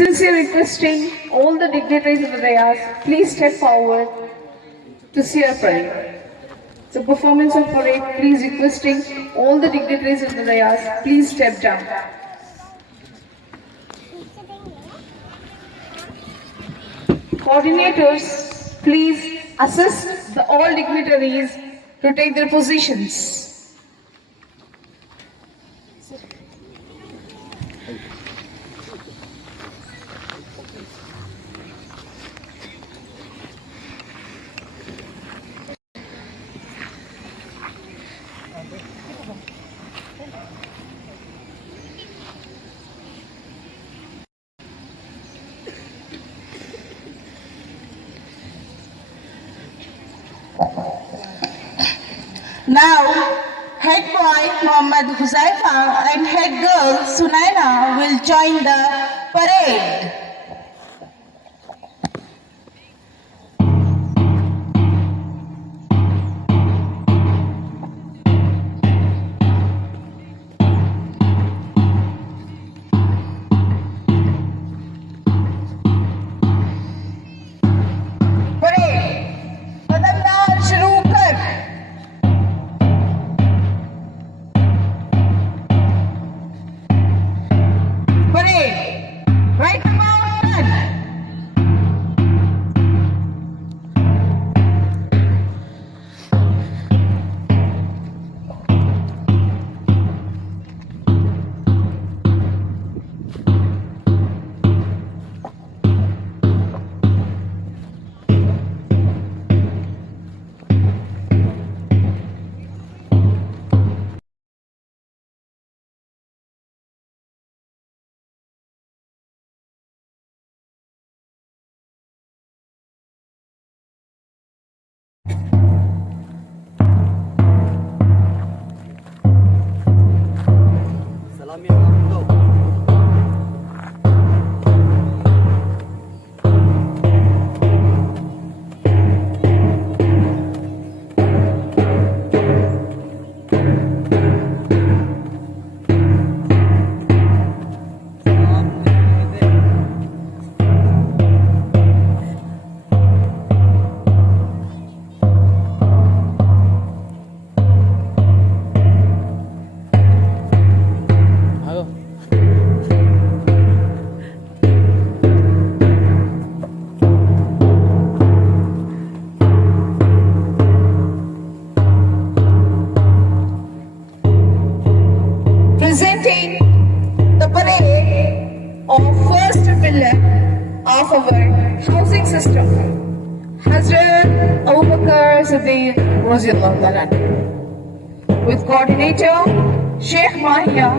Sincerely requesting all the dignitaries of the dais, please step forward to see our parade. So performance of parade, please requesting all the dignitaries of the dais, please step down. Coordinators, please assist the all dignitaries to take their positions. Now, head boy Mohammad Huzaifa and head girl Sunaina will join the parade. Presenting the parade of first pillar of our housing system, Hazrat Abu Bakr Siddiq Radhiyallahu Ta'ala, with coordinator Sheikh Mahia,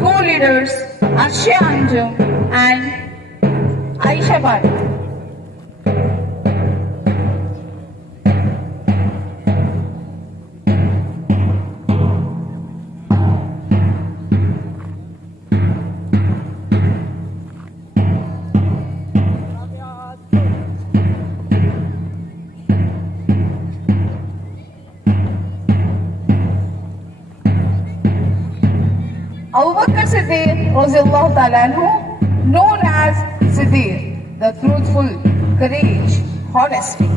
co-leaders Arshia Anjum and Aisha Bari. Abu Bakr Siddiq Radhiyallahu Ta'ala anhu, known as Siddiq, the truthful, courage, honesty.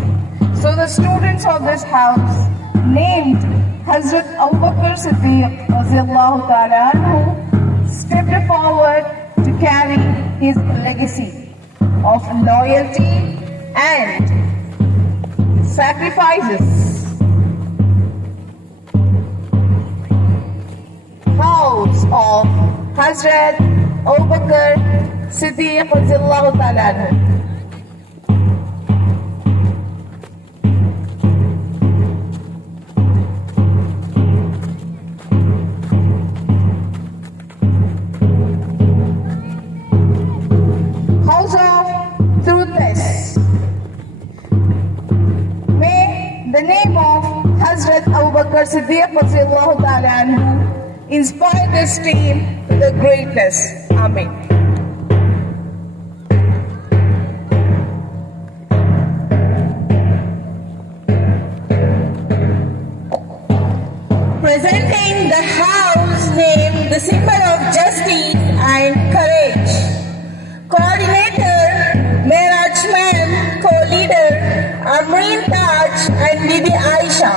So the students of this house named Hazrat Abu Bakr Siddiq Radhiyallahu Ta'ala anhu stepped forward to carry his legacy of loyalty and sacrifices. House of Hazrat Abu Bakr Siddiq Radhiyallahu Ta'ala anhu. House of Truthness. May the name of Hazrat Abu Bakr Siddiq Radhiyallahu Ta'ala anhu inspire this team to the greatness. Amen. Presenting the house name, the symbol of justice and courage. and Bibi Aisha.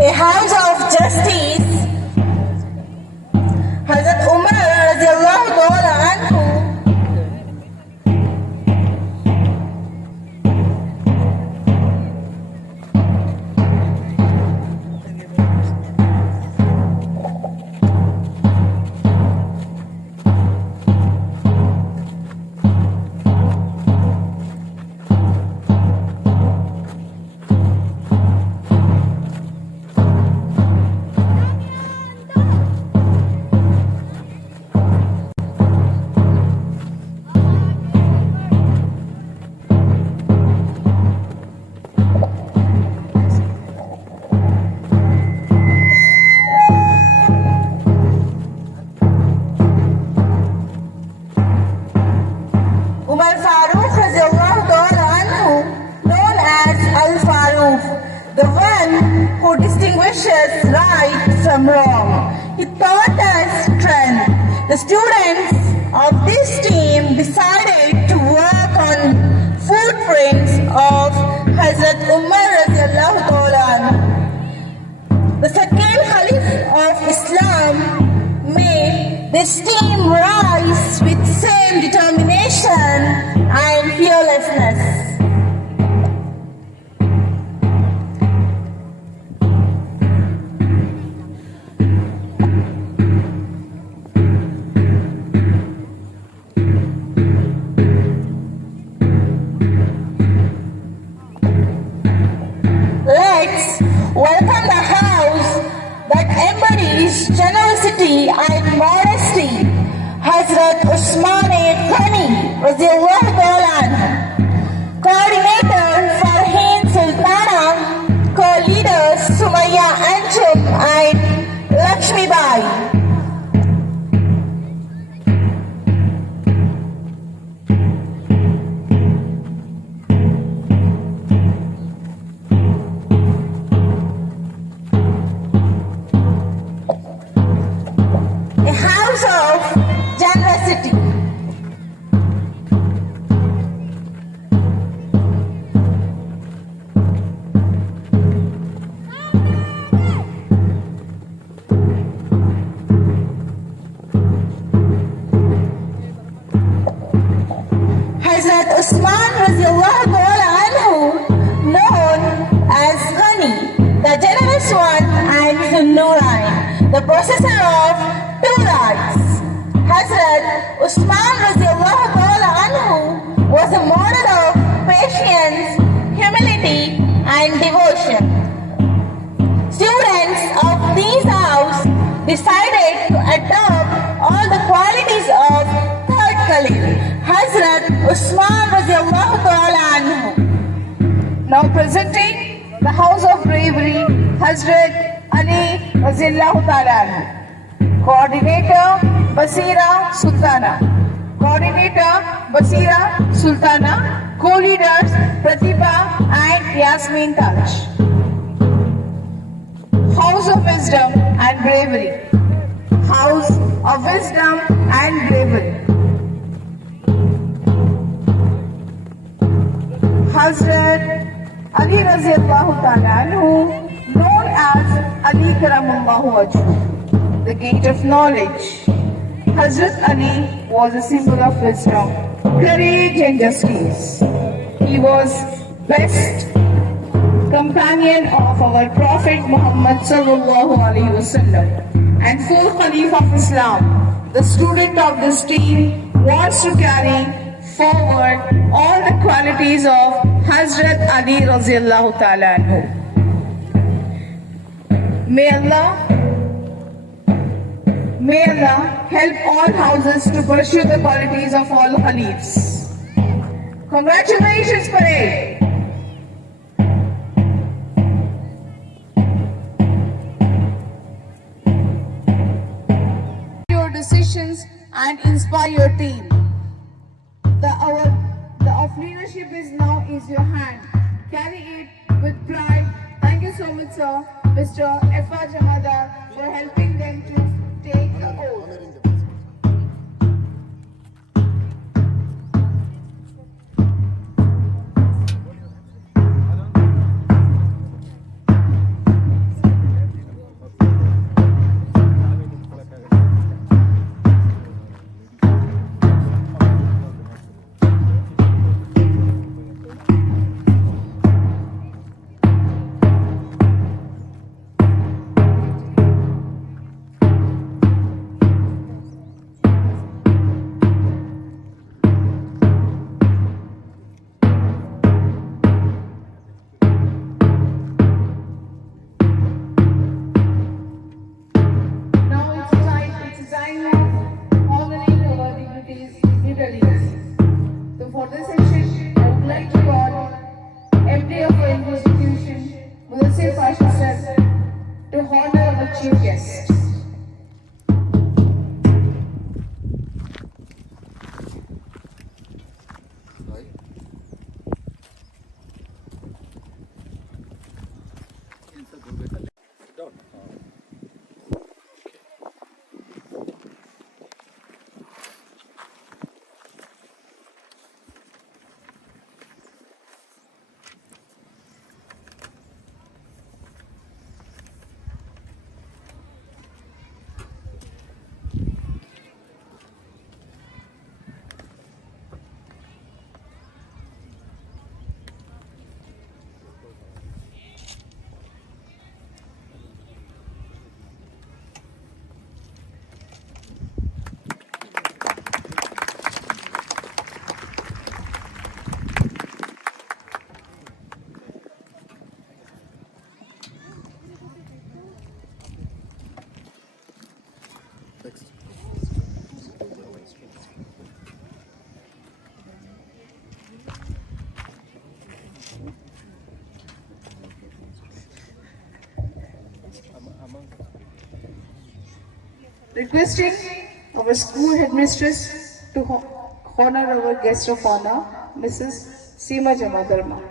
A house of justice. Hazrat Umar radiallahu ta'ala anhu Umar Farooq radiallahu ta'ala anhu, known as Al Farooq, the one who distinguishes right from wrong. He taught us strength. The students of this team decided to work on footprints of Hazrat Umar radiallahu ta'ala anhu. The second Caliph of Islam made this team rise with same determination and fearlessness. Let's welcome the house that embodies generosity and modesty, Hazrat Usman Ghani radiallahu ta'ala anhu. Coordinator Farheen Sultana, co-leaders Sumaya Anjum and Lakshmi Bai. A house of generosity. Hazrat Usman radiallahu ta'ala anhu, known as Ghani, the generous one, and Zunnurain, the possessor of two rights. Hazrat Usman radiallahu ta'ala anhu was a model of patience, humility, and devotion. Students of these house decided to adopt all the qualities of third Caliph, Hazrat Usman radiallahu ta'ala anhu. Now presenting the house of bravery, Hazrat Ali radiallahu ta'ala anhu. Coordinator Basira Sultana. Coordinator Basira Sultana. Co-leaders Pratibha and Yasmin Taj. House of Wisdom and Bravery. House of Wisdom and Bravery. Hazrat Ali radiallahu ta'ala anhu, known as Ali Karamallahu Wajhu, the gate of knowledge. Hazrat Ali was a symbol of wisdom, courage and justice. He was best companion of our Prophet Muhammad sallallahu alaihi wasallam and fourth Caliph of Islam. The student of this team wants to carry forward all the qualities of Hazrat Ali radiallahu ta'ala anhu. May Allah help all houses to pursue the qualities of all Caliphs. Congratulations, parade! motivations and inspire your team. The of leadership is now is your hand. Carry it with pride. Thank you so much, sir, Mr. F.R. Jamadar, for helping them to take the oath. Now it's a time of honoring our dignitaries. So for this session, I would like to call MD of our institution, Mudassir Pasha sir, to honor our chief guest. Requesting our school headmistress to honor our guest of honor, Mrs. Seema Jamadarma.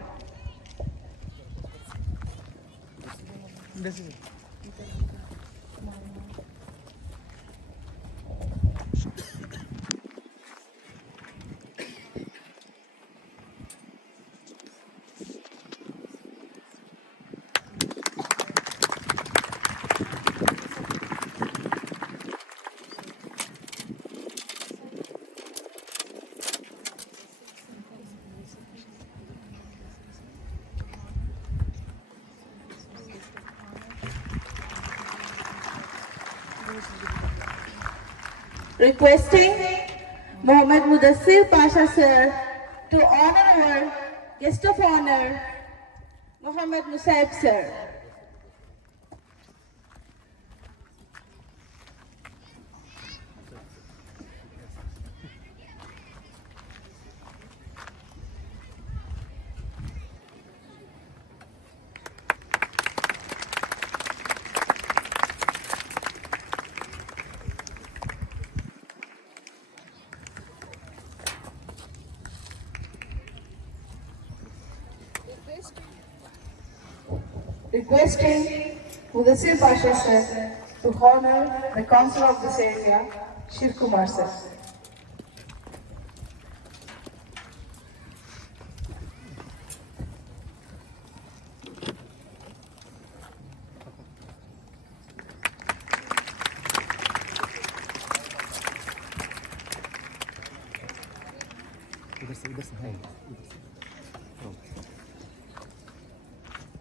Requesting Mohammed Mudassir Pasha sir to honor our guest of honor, Mohammed Musaib sir. Requesting Mudassir Pasha sir to honor the council of this area, Shiv Kumar sir.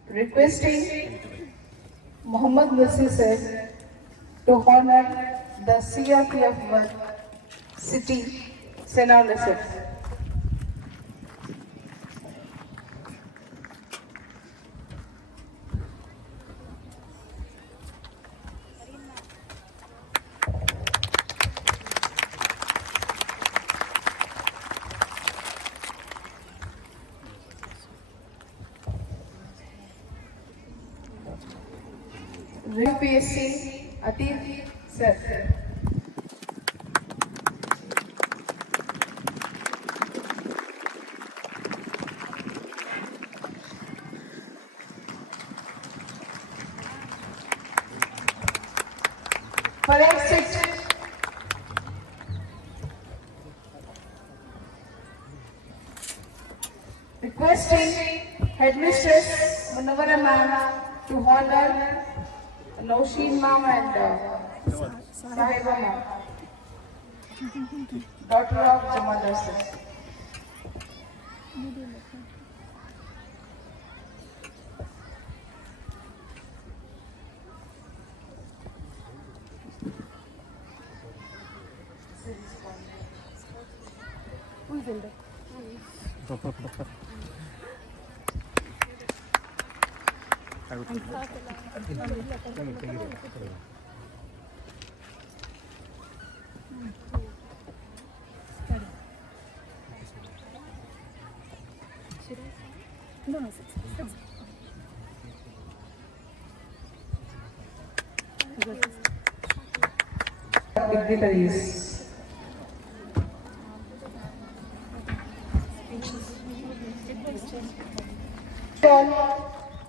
Requesting Muhammad Nasir sir to honor the CRPF City Sena Nasir. UPSC Atif sir. correct sit. Requesting Headmistress Munawara ma'am to honor Nausheen ma'am and Sahiba ma'am, daughter of Jamal Sir. Dignitaries.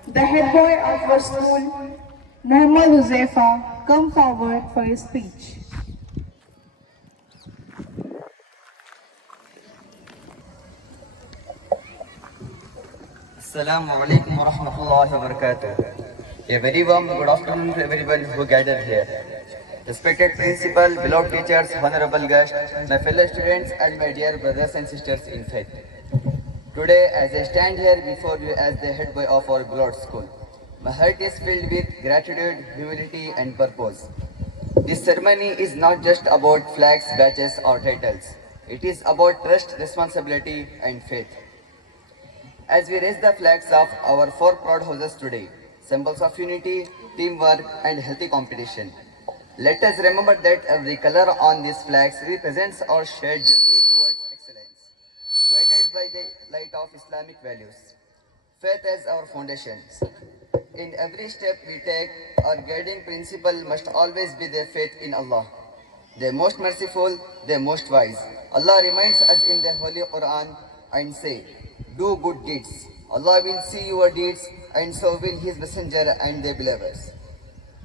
The head boy of our school, Muhammad Huzaifa, come forward for his speech. Assalamu alaikum wa rahmatullahi wa barakatuh. A very warm good afternoon to everyone who gathered here. Respected principal, beloved teachers, honorable guests, my fellow students and my dear brothers and sisters in faith. Today, as I stand here before you as the head boy of our beloved school, my heart is filled with gratitude, humility and purpose. This ceremony is not just about flags, badges or titles. It is about trust, responsibility and faith. As we raise the flags of our four proud houses today, symbols of unity, teamwork and healthy competition, let us remember that every color on these flags represents our shared journey towards excellence, guided by the light of Islamic values. Faith as our foundations. In every step we take, our guiding principle must always be the faith in Allah, the most merciful, the most wise. Allah reminds us in the Holy Quran and say, do good deeds. Allah will see your deeds and so will His messenger and the believers.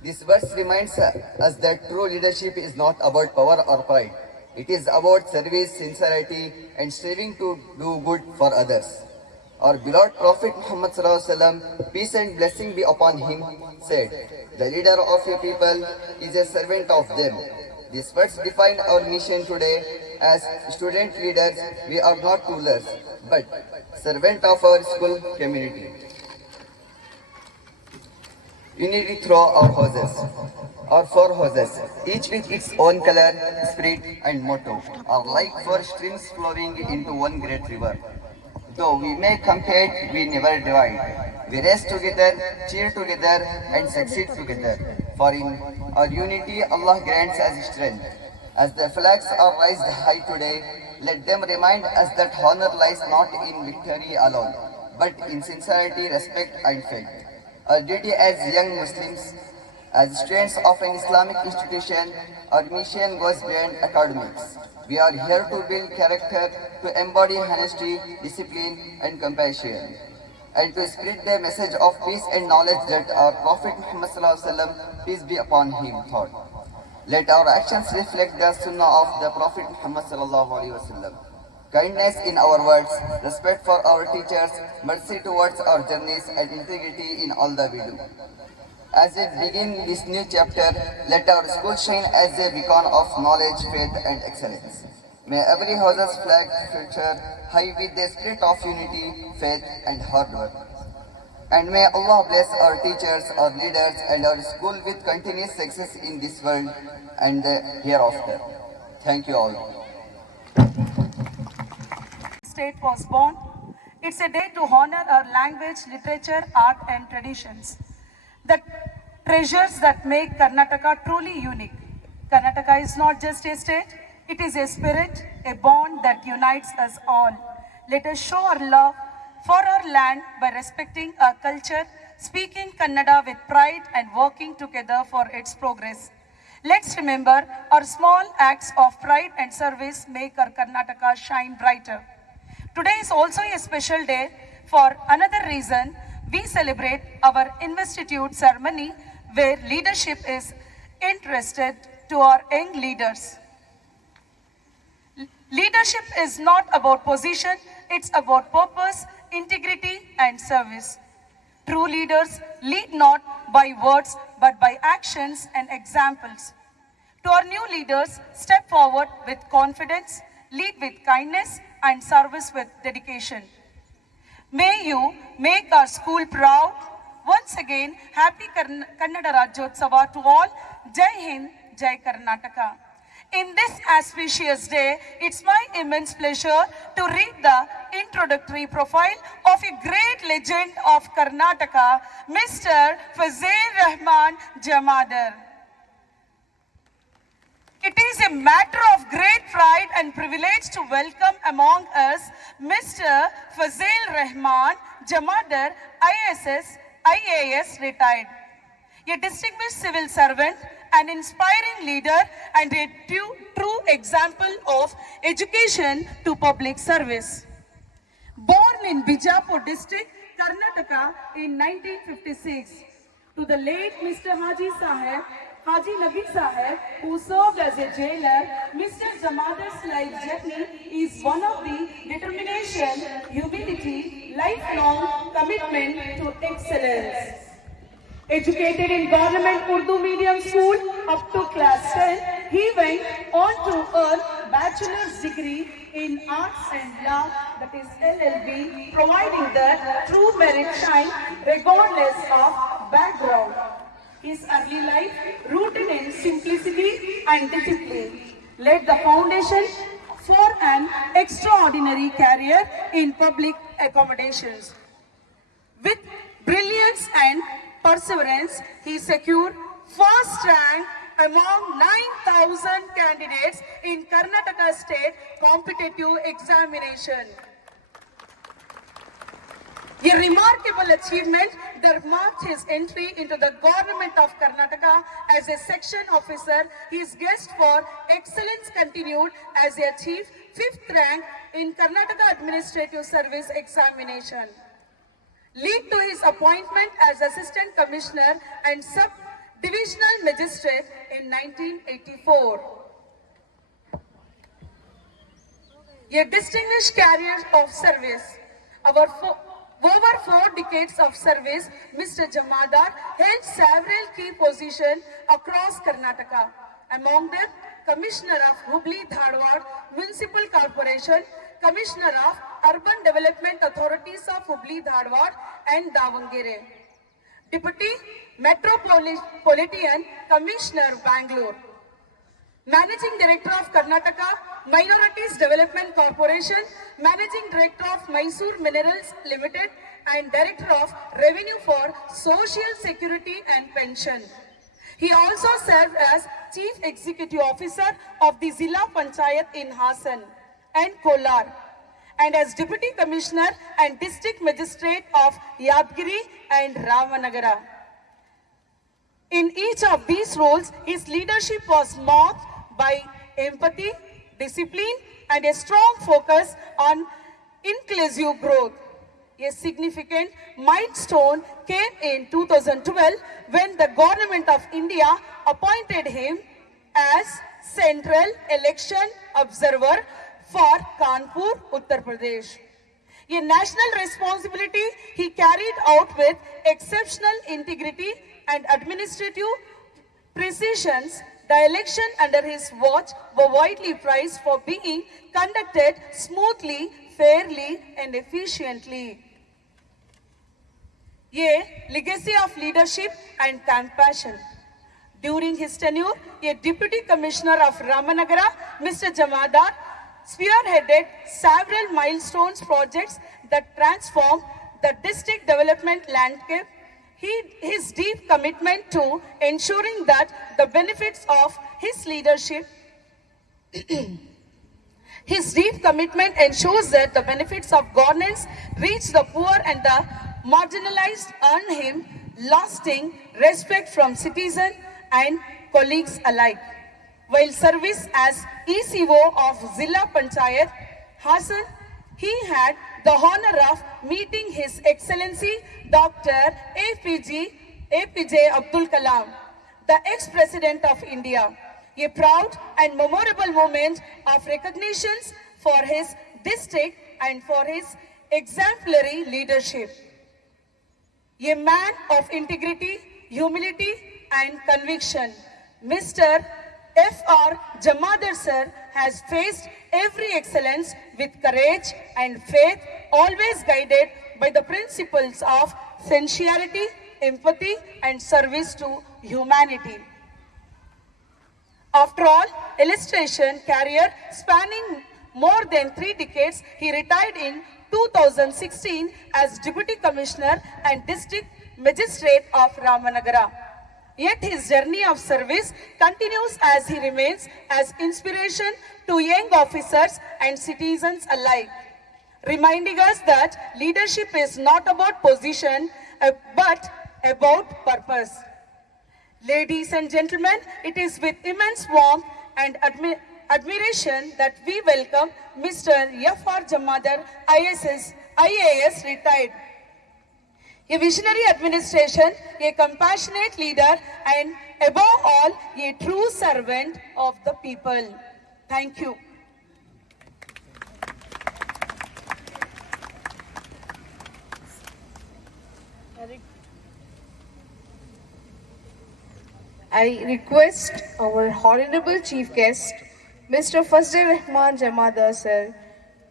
This verse reminds us that true leadership is not about power or pride. It is about service, sincerity and striving to do good for others. Our beloved Prophet Muhammad ﷺ, peace and blessing be upon him, said, the leader of your people is a servant of them. These words define our mission today. As student leaders, we are not rulers, but servant of our school community. Unity through our houses, our four houses, each with its own color, spirit and motto, are like four streams flowing into one great river. Though we may compete, we never divide. We race together, cheer together and succeed together. For in our unity, Allah grants us strength. As the flags are raised high today, let them remind us that honor lies not in victory alone, but in sincerity, respect and faith. Our duty as young Muslims, as students of an Islamic institution, our mission goes beyond academics. We are here to build character, to embody honesty, discipline and compassion, and to spread the message of peace and knowledge that our Prophet Muhammad ﷺ, peace be upon him, taught. Let our actions reflect the sunnah of the Prophet Muhammad ﷺ. Kindness in our words, respect for our teachers, mercy towards our journeys and integrity in all that we do. As we begin this new chapter, let our school shine as a beacon of knowledge, faith and excellence. May every house's flag future high with the spirit of unity, faith and hard work. And may Allah bless our teachers, our leaders and our school with continuous success in this world and the hereafter. Thank you all. State was born. It's a day to honor our language, literature, art and traditions. The treasures that make Karnataka truly unique. Karnataka is not just a state, it is a spirit, a bond that unites us all. Let us show our love for our land by respecting our culture, speaking Kannada with pride and working together for its progress. Let's remember our small acts of pride and service make our Karnataka shine brighter. Today is also a special day for another reason. We celebrate our investiture ceremony where leadership is entrusted to our young leaders. Leadership is not about position, it's about purpose, integrity, and service. True leaders lead not by words but by actions and examples. To our new leaders, step forward with confidence, lead with kindness, and service with dedication. May you make our school proud. Once again, happy Kannada Rajyotsava to all. Jai Hind, Jai Karnataka. In this auspicious day, it's my immense pleasure to read the introductory profile of a great legend of Karnataka, Mr. Fazil Rahman Jamadar. It is a matter of great pride and privilege to welcome among us Mr. Fazil Rahman Jamadar, IAS retired. A distinguished civil servant, an inspiring leader, and a true example of education to public service. Born in Bijapur district, Karnataka in 1956, to the late Mr. Haji Nabi Saheb, who served as a jailer, Mr. Jamadar's life journey is one of the determination, humility, lifelong commitment to excellence. Educated in government Urdu medium school up to class 10, he went on to earn bachelor's degree in arts and law, that is LLB, providing the true merit shine regardless of background. His early life, rooted in simplicity and discipline, laid the foundation for an extraordinary career in public accommodations. With brilliance and perseverance, he secured first rank among 9,000 candidates in Karnataka State competitive examination. A remarkable achievement that marked his entry into the government of Karnataka as a section officer. His guest for excellence continued as he achieved 5th rank in Karnataka Administrative Service examination. Lead to his appointment as Assistant Commissioner and Sub-Divisional Magistrate in 1984. A distinguished career of service. Over 4 decades of service, Mr. Jamadar held several key positions across Karnataka. Among them, Commissioner of Hubli Dharwad Municipal Corporation, Commissioner of Urban Development Authorities of Hubli Dharwad and Davangere, Deputy Metropolitan Commissioner Bangalore, Managing Director of Karnataka Minorities Development Corporation, Managing Director of Mysore Minerals Limited, and Director of Revenue for Social Security and Pension. He also served as Chief Executive Officer of the Zilla Panchayat in Hassan and Kolar, and as Deputy Commissioner and District Magistrate of Yadgiri and Ramanagara. In each of these roles, his leadership was marked by empathy, discipline, and a strong focus on inclusive growth. A significant milestone came in 2012 when the Government of India appointed him as Central Election Observer for Kanpur, Uttar Pradesh. A national responsibility he carried out with exceptional integrity and administrative precision. The election under his watch were widely prized for being conducted smoothly, fairly, and efficiently. A legacy of leadership and compassion. During his tenure, a Deputy Commissioner of Ramanagara, Mr. Jamadar, spearheaded several milestone projects that transformed the district development landscape. His deep commitment to ensuring that the benefits of his leadership His deep commitment ensures that the benefits of governance reach the poor and the marginalized, earn him lasting respect from citizens and colleagues alike. While service as ECO of Zilla Panchayat, Hassan, he had the honor of meeting His Excellency Dr. APJ Abdul Kalam, the ex-President of India. a proud and memorable moment of recognitions for his district and for his exemplary leadership. A man of integrity, humility and conviction, Mr. F.R. Jamadar sir has faced every excellence with courage and faith, always guided by the principles of sincerity, empathy and service to humanity. After all, illustration career spanning more than 3 decades, he retired in 2016 as Deputy Commissioner and District Magistrate of Ramanagara. Yet his journey of service continues as he remains as inspiration to young officers and citizens alike, reminding us that leadership is not about position but about purpose. Ladies and gentlemen, it is with immense warmth and admiration that we welcome Mr. F.R. Jamadar, IAS retired. A visionary administration, a compassionate leader, and above all, a true servant of the people. Thank you. I request our Honorable Chief Guest, Mr. Fazlur Rahman Jamadar sir,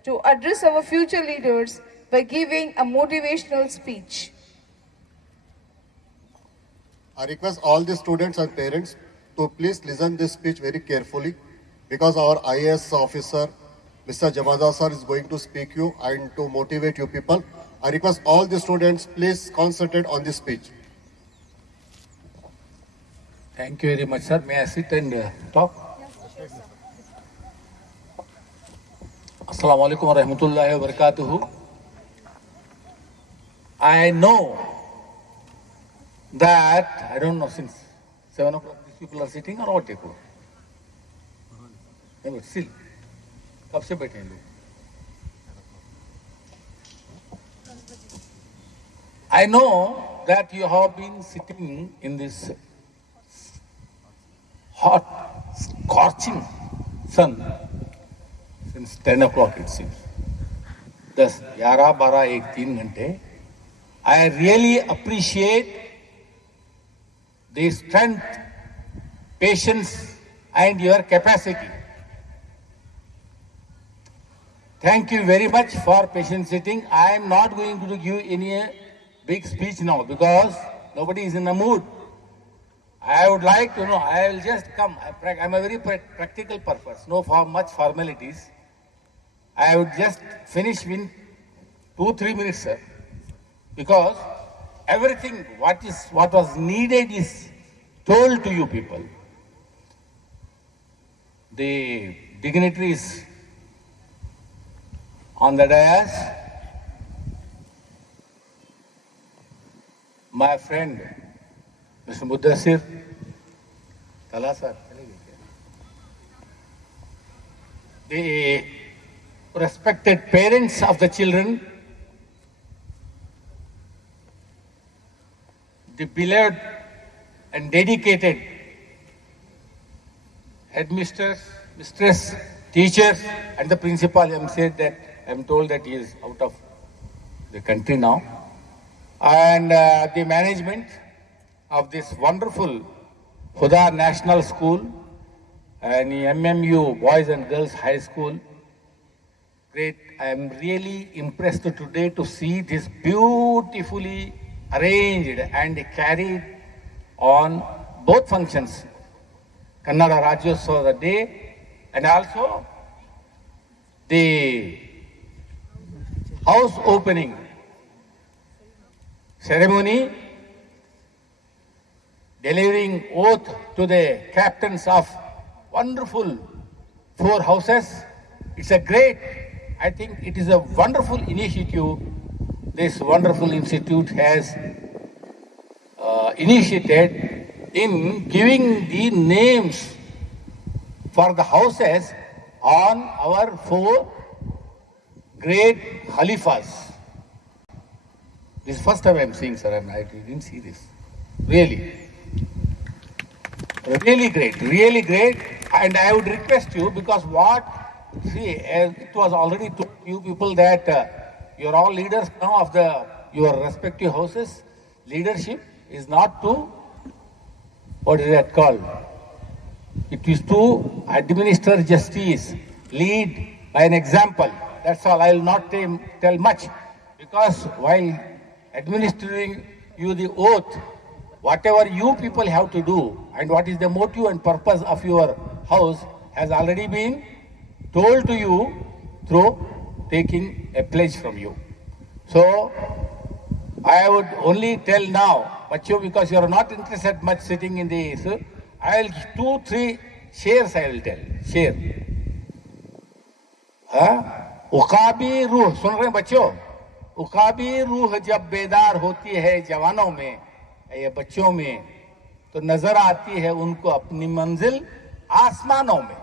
to address our future leaders by giving a motivational speech. I request all the students and parents to please listen this speech very carefully because our IAS officer, Mr. Jamadar sir, is going to speak you and to motivate you people. I request all the students please concentrate on this speech. Thank you very much, sir. May I sit and talk? Assalamu alaikum wa rahmatullahi wa barakatuhu. I know that, I don't know, since 7 o'clock these people are sitting or what they go? No, but still, कब से बैठे हैं लोग? I know that you have been sitting in this hot, scorching sun since 10 o'clock it seems. 10, 11, 12, 1, 3 घंटे. I really appreciate the strength, patience and your capacity. Thank you very much for patient sitting. I am not going to give any big speech now because nobody is in the mood. I would like to know, I will just come. I'm a very practical person, no much formalities. I would just finish in 2-3 minutes, sir. Because everything what was needed is told to you people. The dignitaries on the dais, my friend Mr. Mudassir, Tala sir, the respected parents of the children, the beloved and dedicated headmistress, mistress, teachers, and the principal. I'm told that he is out of the country now, and the management of this wonderful Huda National School and MMU Boys and Girls High School. Great! I am really impressed today to see this beautifully arranged and carried on both functions, Kannada Rajyotsava day and also the house opening ceremony, delivering oath to the captains of wonderful 4 houses. It's a great, I think it is a wonderful initiative this wonderful institute has initiated in giving the names for the houses on our 4 great Khalifas. This is first time I am seeing, sir, and I didn't see this. Really. Really great, really great. And I would request you, because as it was already told you people that you're all leaders now of your respective houses. Leadership is not to, what is that called? It is to administer justice, lead by an example. That's all. I will not tell much, because while administering you the oath, whatever you people have to do and what is the motive and purpose of your house has already been told to you through taking a pledge from you. So I would only tell now, Bacho, because you are not interested much sitting in this, I will 2-3 shares I will tell. Share. उकाबी रूह, सुन रहे हैं बच्चों? उकाबी रूह जब बेदार होती है जवानों में या बच्चों में, तो नजर आती है उनको अपनी मंजिल आसमानों में।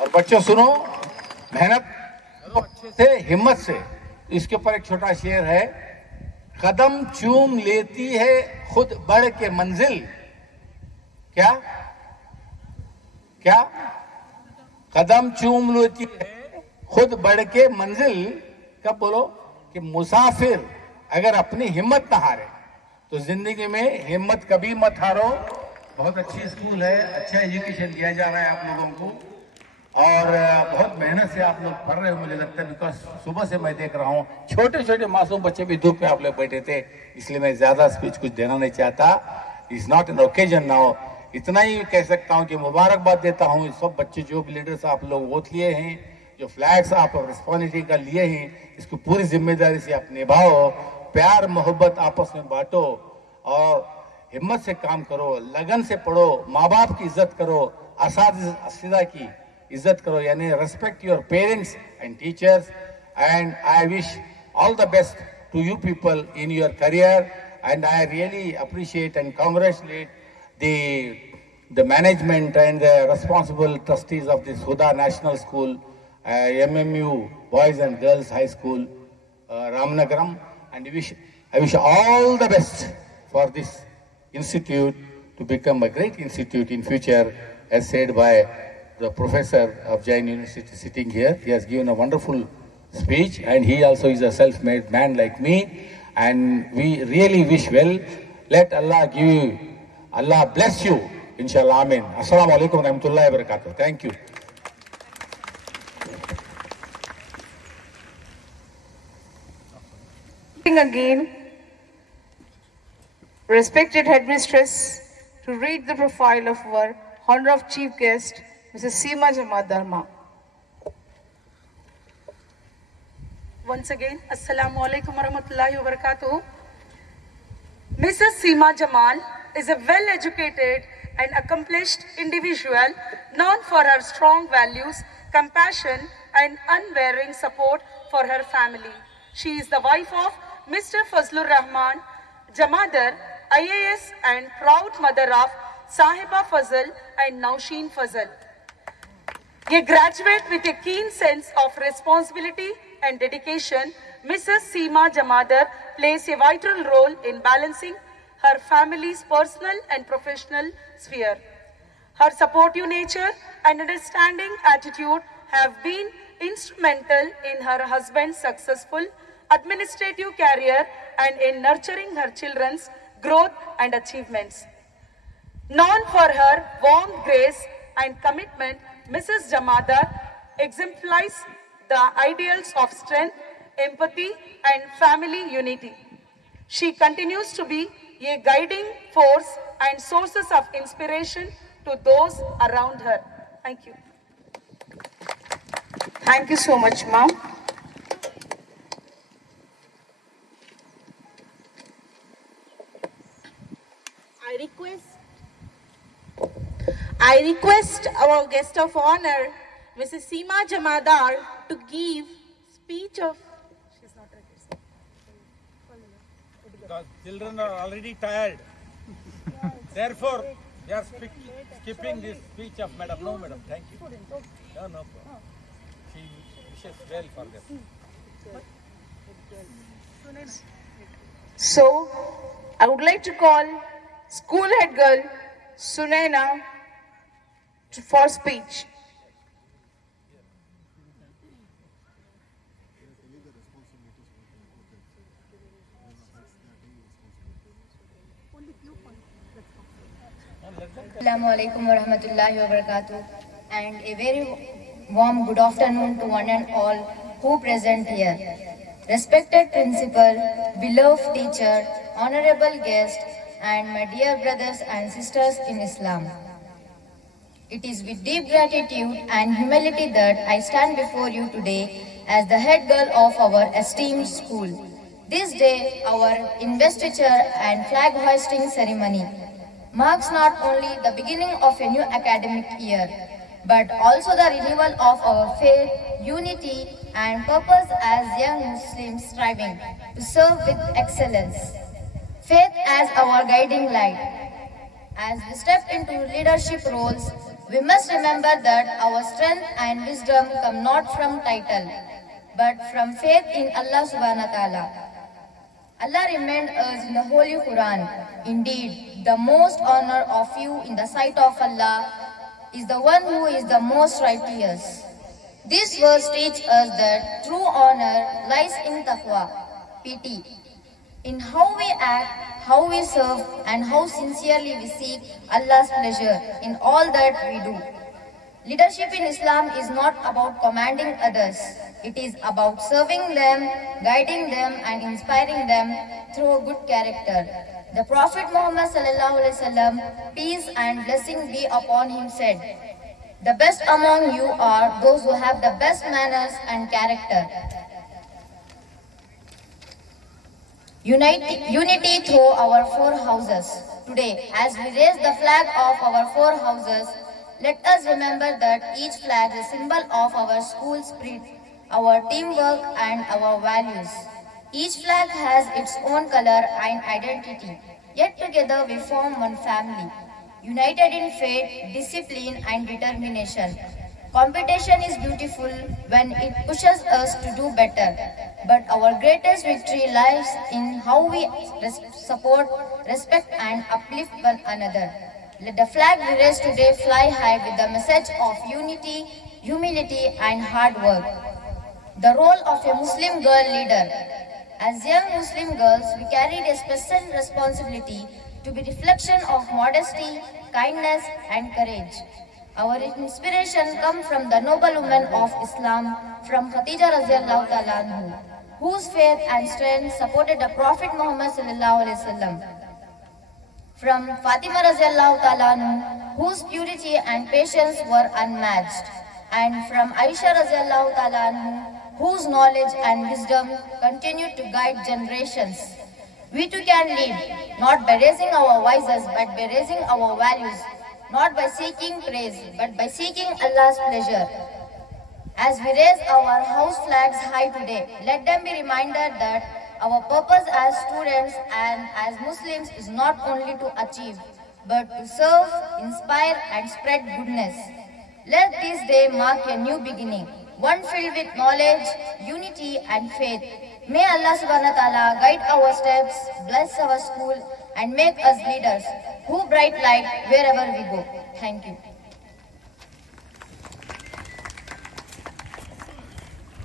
और बच्चों सुनो, मेहनत करो अच्छे से, हिम्मत से। इसके ऊपर एक छोटा शेर है, कदम चूम लेती है खुद बढ़ के मंजिल। क्या क्या? कदम चूम लेती है खुद बढ़ के मंजिल। कब बोलो? कि मुसाफिर अगर अपनी हिम्मत न हारे तो जिंदगी में हिम्मत कभी मत हारो। बहुत अच्छी स्कूल है, अच्छा एजुकेशन दिया जा रहा है आप लोगों को, और बहुत मेहनत से आप लोग पढ़ रहे हो मुझे लगता है, बिकॉज सुबह से मैं देख रहा हूँ छोटे छोटे मासूम बच्चे भी धूप में आप लोग बैठे थे, इसलिए मैं ज्यादा स्पीच कुछ देना नहीं चाहता। Is not an occasion now. इतना ही कह सकता हूँ कि मुबारकबाद देता हूँ सब बच्चे जो भी लीडर्स आप लोग वोट लिए हैं, जो फ्लैग्स आप रिस्पॉन्सिबिलिटी का लिए हैं, इसको पूरी जिम्मेदारी से आप निभाओ, प्यार मोहब्बत आपस में बांटो और हिम्मत से काम करो, लगन से पढ़ो, माँ बाप की इज्जत करो, असातिज़ा की इज्जत करो, यानी respect your parents and teachers. And I wish all the best to you people in your career, and I really appreciate and congratulate the management and the responsible trustees of this Huda National School, MMU Boys and Girls High School, Ramnagaram, and I wish all the best for this institute to become a great institute in future, as said by the professor of Jain University sitting here. He has given a wonderful speech, and he also is a self-made man like me, and we really wish well. Let Allah give you, Allah bless you, inshallah, amen. Assalamu alaikum wa rahmatullahi wa barakatuh. Thank you. Again, respected headmistress, to read the profile of our Honor of Chief Guest, Mrs. Seema Jamadar. Once again, Assalamu alaikum warahmatullahi wabarakatuh. Mrs. Seema Jamal is a well-educated and accomplished individual known for her strong values, compassion and unwavering support for her family. She is the wife of Mr. Fazlur Rahman Jamadar, IAS, and proud mother of Sahiba Fazal and Nausheen Fazal. A graduate with a keen sense of responsibility and dedication, Mrs. Seema Jamadar plays a vital role in balancing her family's personal and professional sphere. Her supportive nature and understanding attitude have been instrumental in her husband's successful administrative career and in nurturing her children's growth and achievements. Known for her warm grace and commitment, Mrs. Jamadar exemplifies the ideals of strength, empathy, and family unity. She continues to be a guiding force and sources of inspiration to those around her. Thank you. Thank you so much, ma'am. I request our guest of honor, Mrs. Seema Jamadar, to give speech of. Because children are already tired. Therefore, they are skipping this speech of Madam. No, Madam, thank you. No problem. She wishes well for them. So, I would like to call School head girl Sunaina for speech. Assalamu alaikum wa rahmatullahi wa barakatuh, and a very warm good afternoon to one and all who present here. Respected principal, beloved teacher, honorable guest, and my dear brothers and sisters in Islam. It is with deep gratitude and humility that I stand before you today as the head girl of our esteemed school. This day, our investiture and flag hoisting ceremony marks not only the beginning of a new academic year, but also the renewal of our faith, unity, and purpose as young Muslims striving to serve with excellence. Faith as our guiding light. As we step into leadership roles, we must remember that our strength and wisdom come not from title, but from faith in Allah subhanahu wa ta'ala. Allah reminded us in the Holy Quran, indeed, the most honor of you in the sight of Allah is the one who is the most righteous. This verse teaches us that true honor lies in taqwa, pity, in how we act, how we serve, and how sincerely we seek Allah's pleasure in all that we do. Leadership in Islam is not about commanding others. It is about serving them, guiding them, and inspiring them through a good character. The Prophet Muhammad sallallahu alaihi wasallam, peace and blessing be upon him, said, "The best among you are those who have the best manners and character." Unity through our four houses. Today, as we raise the flag of our four houses, let us remember that each flag is a symbol of our school spirit, our teamwork, and our values. Each flag has its own color and identity, yet together we form one family, united in faith, discipline, and determination. Competition is beautiful when it pushes us to do better, but our greatest victory lies in how we support, respect, and uplift one another. Let the flag we raise today fly high with the message of unity, humility, and hard work. The role of a Muslim girl leader. As young Muslim girls, we carried a special responsibility to be reflection of modesty, kindness, and courage. Our inspiration comes from the noble women of Islam, from Khadija radiallahu ta'ala anhu, whose faith and strength supported the Prophet Muhammad sallallahu alaihi wasallam. From Fatima radiallahu ta'ala anhu, whose purity and patience were unmatched. And from Aisha radiallahu ta'ala anhu, whose knowledge and wisdom continue to guide generations. We too can lead, not by raising our voices, but by raising our values, not by seeking praise, but by seeking Allah's pleasure. As we raise our house flags high today, let them be reminded that our purpose as students and as Muslims is not only to achieve, but to serve, inspire, and spread goodness. Let this day mark a new beginning, one filled with knowledge, unity, and faith. May Allah subhanahu wa ta'ala guide our steps, bless our school, and make us leaders who bright light wherever we go. Thank you.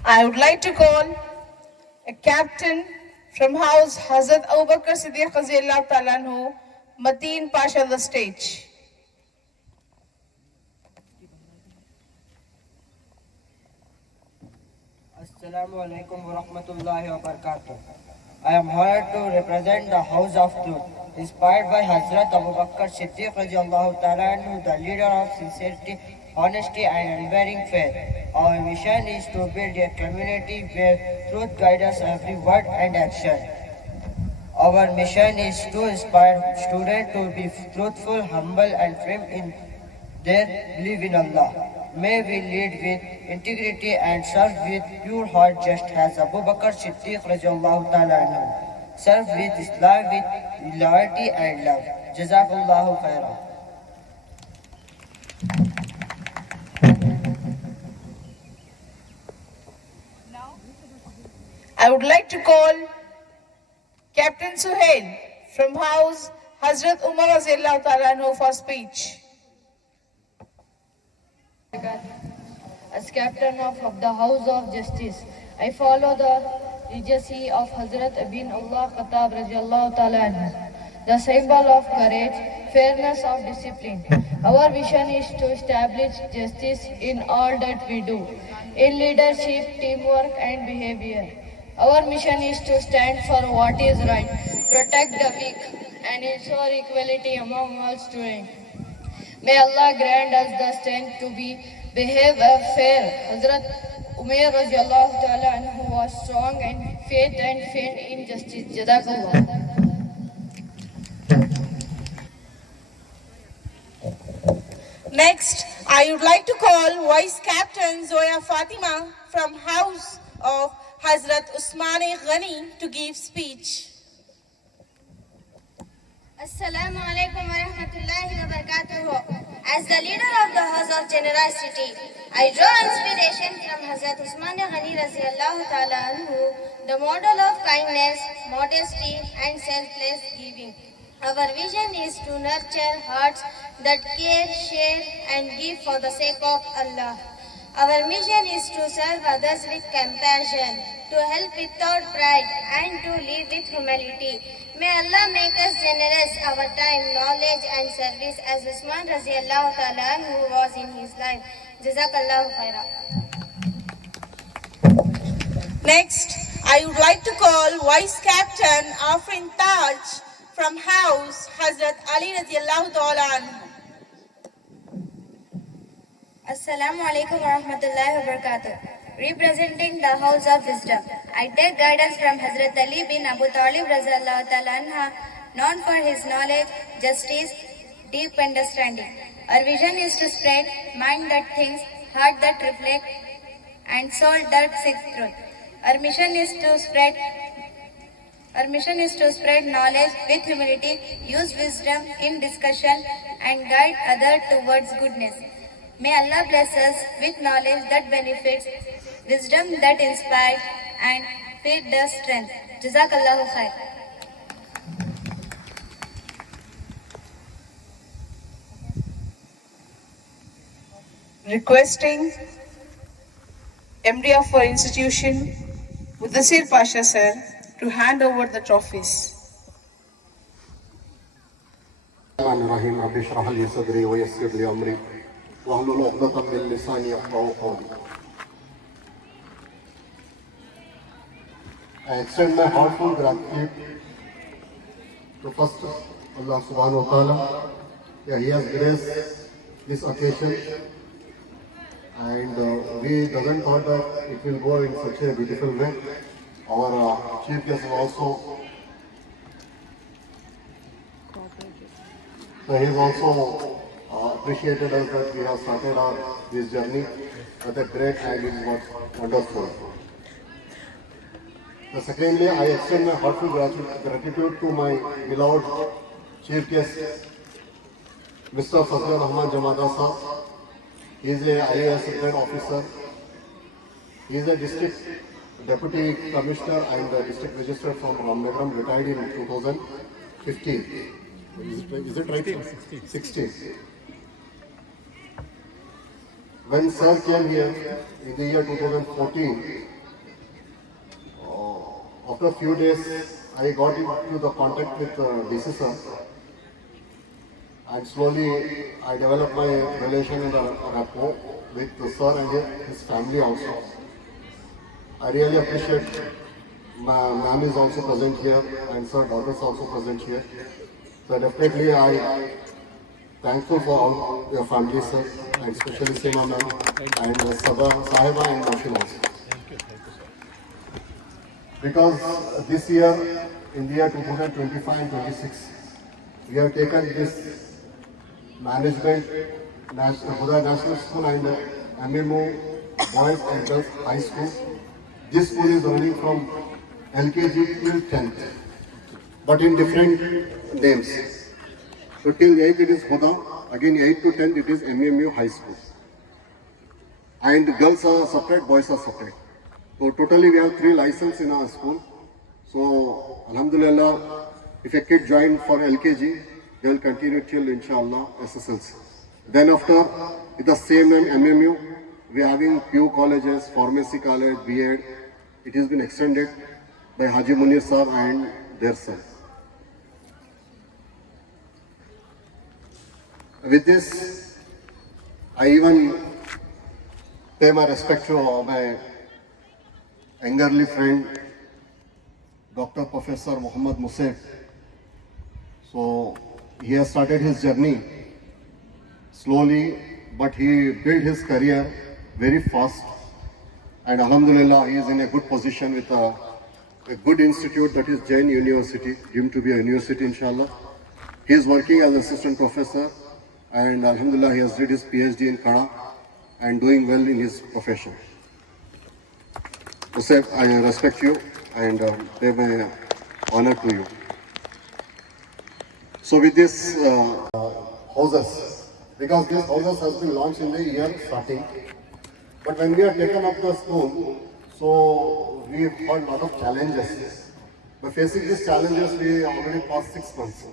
I would like to call a captain from House Hazrat Abu Bakr Siddiq Radiyallahu Ta'ala Anhu, Mateen Pasha, the stage. Assalamu alaikum wa rahmatullahi wa barakatuh. I am honored to represent the House of Truth, inspired by Hazrat Abu Bakr Siddiq Radiyallahu Ta'ala Anhu, the leader of sincerity, honesty, and unwavering faith. Our mission is to build a community where truth guides us every word and action. Our mission is to inspire students to be truthful, humble, and firm in their belief in Allah. May we lead with integrity and serve with pure heart, just as Abu Bakr Siddiq Radiyallahu Ta'ala Anhu served with Islam with loyalty and love. Jazakallahu khairan. I would like to call Captain Suhail from House Hazrat Umar Radiallahu Ta'ala Anhu for speech. As captain of the House of Justice, I follow the legacy of Hazrat Ibn Allah Khattab radiallahu ta'ala anhu, the symbol of courage, fairness of discipline. Our vision is to establish justice in all that we do, in leadership, teamwork and behavior. Our mission is to stand for what is right, protect the weak and ensure equality among all students. May Allah grant us the strength to behave fair. Hazrat Umar radiallahu ta'ala anhu was strong in faith and faith in justice. Jazakallah. Next, I would like to call Vice Captain Zoya Fatima from House of Hazrat Usmani Ghani to give speech. Assalamu alaikum wa rahmatullahi wa barakatuh. As the leader of the House of Generosity, I draw inspiration from Hazrat Usmani Ghani radiallahu ta'ala anhu, the model of kindness, modesty and selfless giving. Our vision is to nurture hearts that care, share and give for the sake of Allah. Our mission is to serve others with compassion, to help without pride and to live with humility. May Allah make us generous our time, knowledge and service as Usman Raziallahu Ta'ala anhu was in his life. Jazakallahu khaira. Next, I would like to call Vice Captain Afrin Taj from House Hazrat Ali radiallahu ta'ala anhu. Assalamu alaikum wa rahmatullahi wa barakatuh. Representing the House of Wisdom, I take guidance from Hazrat Ali bin Abu Talib radiallahu ta'ala anha, known for his knowledge, justice, deep understanding. Our vision is to spread mind that thinks, heart that reflects, and soul that seeks truth. Our mission is to spread knowledge with humility, use wisdom in discussion, and guide others towards goodness. May Allah bless us with knowledge that benefits, wisdom that inspires, and faith that strength. Jazakallahu khair. Requesting MD of our institution, Mudassir Pasha sir, to hand over the trophies. Bismillahirrahmanirrahim. Rabbi shrah li sadri wa yassir li amri wahlul 'uqdatam min lisani yafqahu qawli. I extend my heartfelt gratitude to first Allah subhanahu wa ta'ala. Yeah, He has graced this occasion, and we doesn't thought that it will go in such a beautiful way. Our chief guest also, so he has also appreciated us that we have started this journey with a great and it was wonderful. So secondly, I extend my heartfelt gratitude to my beloved chief guest, Mr. Fazlur Rahman Jamada sir. He is a IAS retired officer. He is a district deputy commissioner and a district registrar from Ramnagram, retired in 2015. Is it right? 16. When sir came here in the year 2014, after a few days, I got into the contact with DC sir, and slowly I developed my relation and rapport with the sir and his family also. I really appreciate my ma'am is also present here and sir daughter is also present here. So definitely I thankful for all your family sir, and especially Seema ma'am and Sahiba and Naushil also. Because this year, in the year 2025 and 26, we have taken this management, Huda National School and MMO Boys and Girls High School. This school is running from LKG till 10th, but in different names. So till 8th it is Huda, again 8 to 10 it is MMU High School. And girls are separate, boys are separate. So totally we have 3 licenses in our school. So Alhamdulillah, If a kid joined for LKG, they will continue till inshallah SSLC. Then after, with the same name MMU, we are having few colleges, pharmacy college, B.Ed. It has been extended by Haji Munir sir and their son. With this, I even pay my respect to my elderly friend, Dr. Professor Muhammad Musef. So he has started his journey slowly, but he built his career very fast. And Alhamdulillah, he is in a good position with a good institute, that is Jain University, deemed to be a university inshallah. He is working as assistant professor, and Alhamdulillah, he has did his PhD in Kana and doing well in his profession. Musef, I respect you and pay my honor to you. So with this houses, because this houses has been launched in the year starting, but when we have taken up the school, so we have had a lot of challenges. But facing these challenges, we already passed 6 months.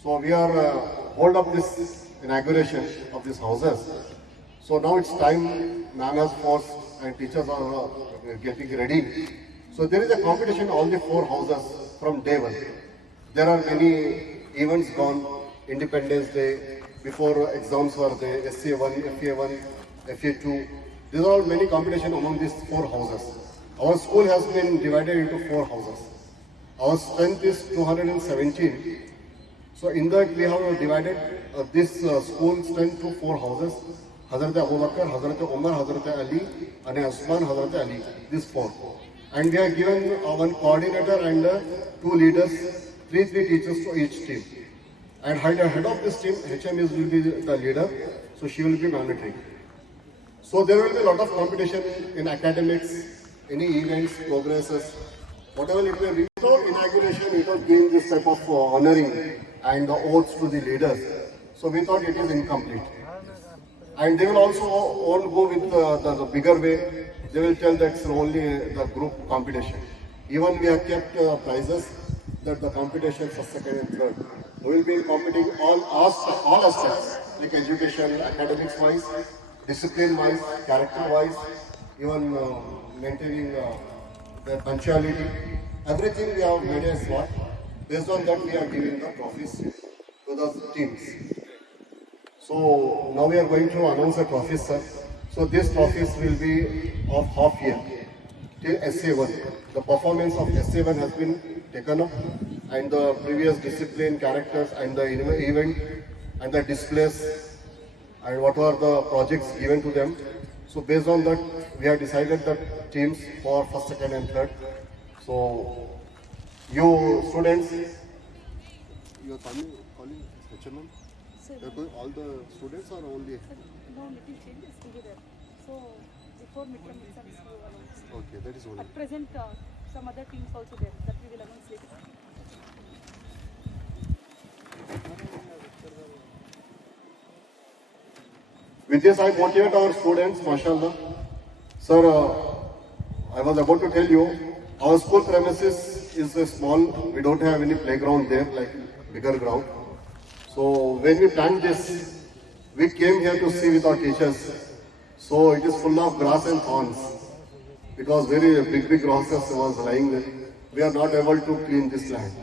So we are hold up this inauguration of these houses. So now it's time, ma'am has forced and teachers are getting ready. So there is a competition in all the 4 houses from day one. There are many events gone, Independence Day, before exams were there, SCA1, FA1, FA2. These are all many competition among these 4 houses. Our school has been divided into 4 houses. Our strength is 217. So in that we have divided this school strength to 4 houses. Hazrat Abu Bakr, Hazrat Umar, Hazrat Ali, and Usman, Hazrat Ali. These 4. And we have given one coordinator and 2 leaders, 3 teachers to each team. And head of this team, HM will be the leader, so she will be monitoring. So there will be a lot of competition in academics, any events, progresses, whatever it may be. Without inauguration, without giving this type of honoring and the oaths to the leaders, so we thought it is incomplete. And they will also all go with the bigger way. They will tell that it's only the group competition. Even we have kept prizes that the competition for second and third. We will be competing all aspects, like education, academics wise, discipline wise, character wise, even maintaining their punctuality. Everything we have made a SWOT. Based on that, we are giving the trophies to the teams. So now we are going to announce the trophies, sir. So these trophies will be of half year till SA1. The performance of SA1 has been taken up, and the previous discipline, characters, and the event, and the displays, and what were the projects given to them. So based on that, we have decided the teams for first, second, and third. So you students, you are calling HMM? All the students are only? No, little changes will be there. So before midterm exams, we will announce. Okay, that is only. At present, some other teams also there that we will announce later. With this, I motivate our students, mashallah. Sir, I was about to tell you, our school premises is small. We don't have any playground there, like bigger ground. So when we planned this, we came here to see with our teachers. So it is full of grass and thorns, because very big grasses was lying there. We are not able to clean this land.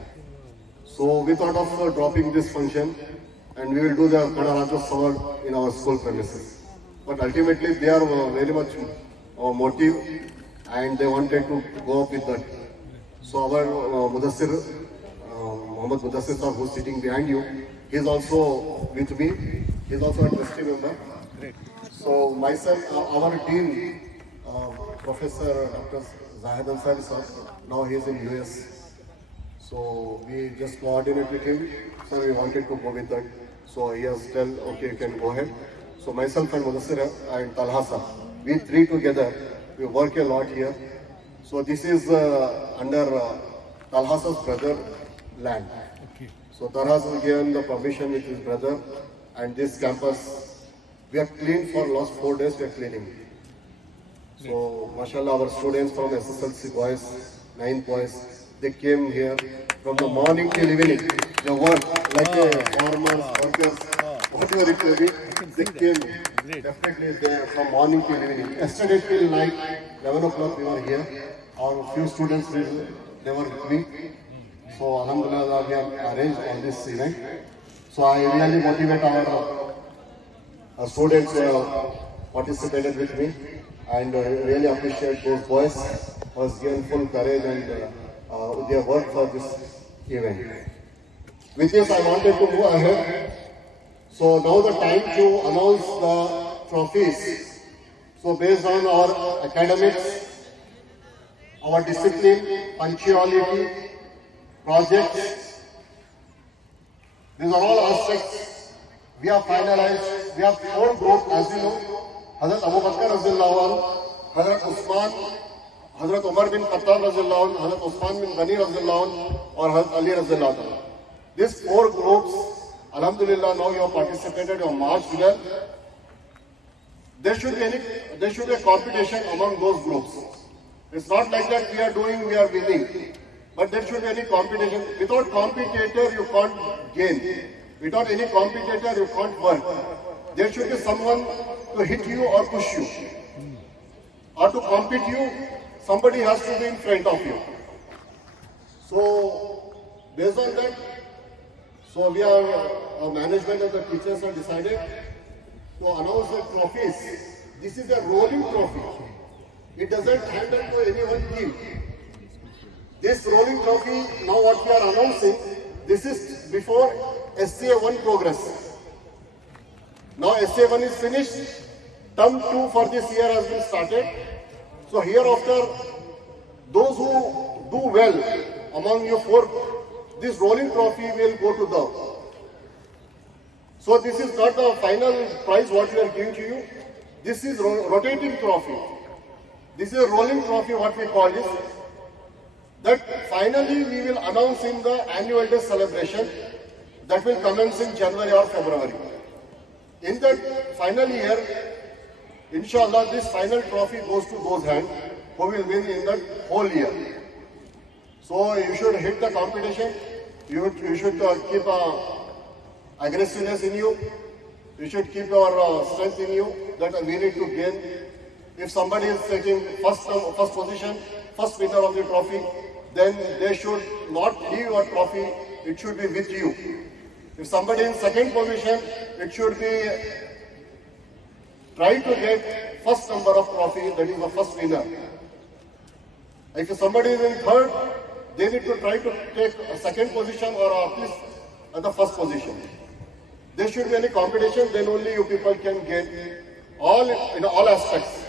So we thought of dropping this function, and we will do the Kadarajotsava in our school premises. But ultimately they are very much motive, and they wanted to go up with that. So our Mudassir, Muhammad Mudassir sir, who is sitting behind you, he is also with me. He is also a trustee member. Great. So myself, our dean, Professor Dr. Zahid Ansari sir, now he is in US. So we just coordinate with him. Sir, we wanted to go with that. So he has told, okay, you can go ahead. So myself and Mudassir and Talha sir, we 3 together, we work a lot here. So this is under Talha sir's brother land. Okay. So Talha has given the permission with his brother, and this campus, we have cleaned for last 4 days, we are cleaning. So mashallah, our students from SSLC boys, 9 boys, They came here from the morning till evening. They work like farmers, workers, whatever it may be. They came definitely there from morning till evening. Yesterday till night, 11 o'clock we were here. Our few students, they were with me. So Alhamdulillah, we have arranged all this event. So I really motivate our students who participated with me, and really appreciate those boys who has given full courage and their work for this event. With this, I wanted to move ahead. So now the time to announce the trophies. So based on our academics, our discipline, punctuality, projects, these are all aspects we have finalized. We have 4 groups, as you know. Hazrat Abu Bakr Razillahu anhu, Hazrat Usman, Hazrat Umar bin Khattab Razillahu anhu, Hazrat Usman bin Ghani Razillahu anhu, or Hazrat Ali Razillahu anhu. These 4 groups, Alhamdulillah, now you have participated, you have marched well. There should be a competition among those groups. It's not like that we are doing, we are winning. But there should be any competition. Without competitor, you can't gain. Without any competitor, you can't work. There should be someone to hit you or push you. Or to compete you, somebody has to be in front of you. So, based on that, so we are, our management and the teachers have decided to announce the trophies. This is a rolling trophy. It doesn't hand to any one team. This rolling trophy, now what we are announcing, this is before SCA1 progress. Now SCA1 is finished, term 2 for this year has been started. So hereafter, those who do well among you 4, this rolling trophy will go to them. So this is not the final prize what we are giving to you. This is rotating trophy. This is a rolling trophy what we call this. That finally we will announce in the annual day celebration that will commence in January or February. In that final year, inshallah, this final trophy goes to those hands who will win in that whole year. So you should hit the competition. You should keep aggressiveness in you. You should keep your strength in you that we need to gain. If somebody is taking first position, first winner of the trophy, then they should not leave your trophy. It should be with you. If somebody in second position, it should be try to get first number of trophy, that is the first winner. If somebody is in third, they need to try to take a second position or at least at the first position. There should be any competition, then only you people can get in all aspects,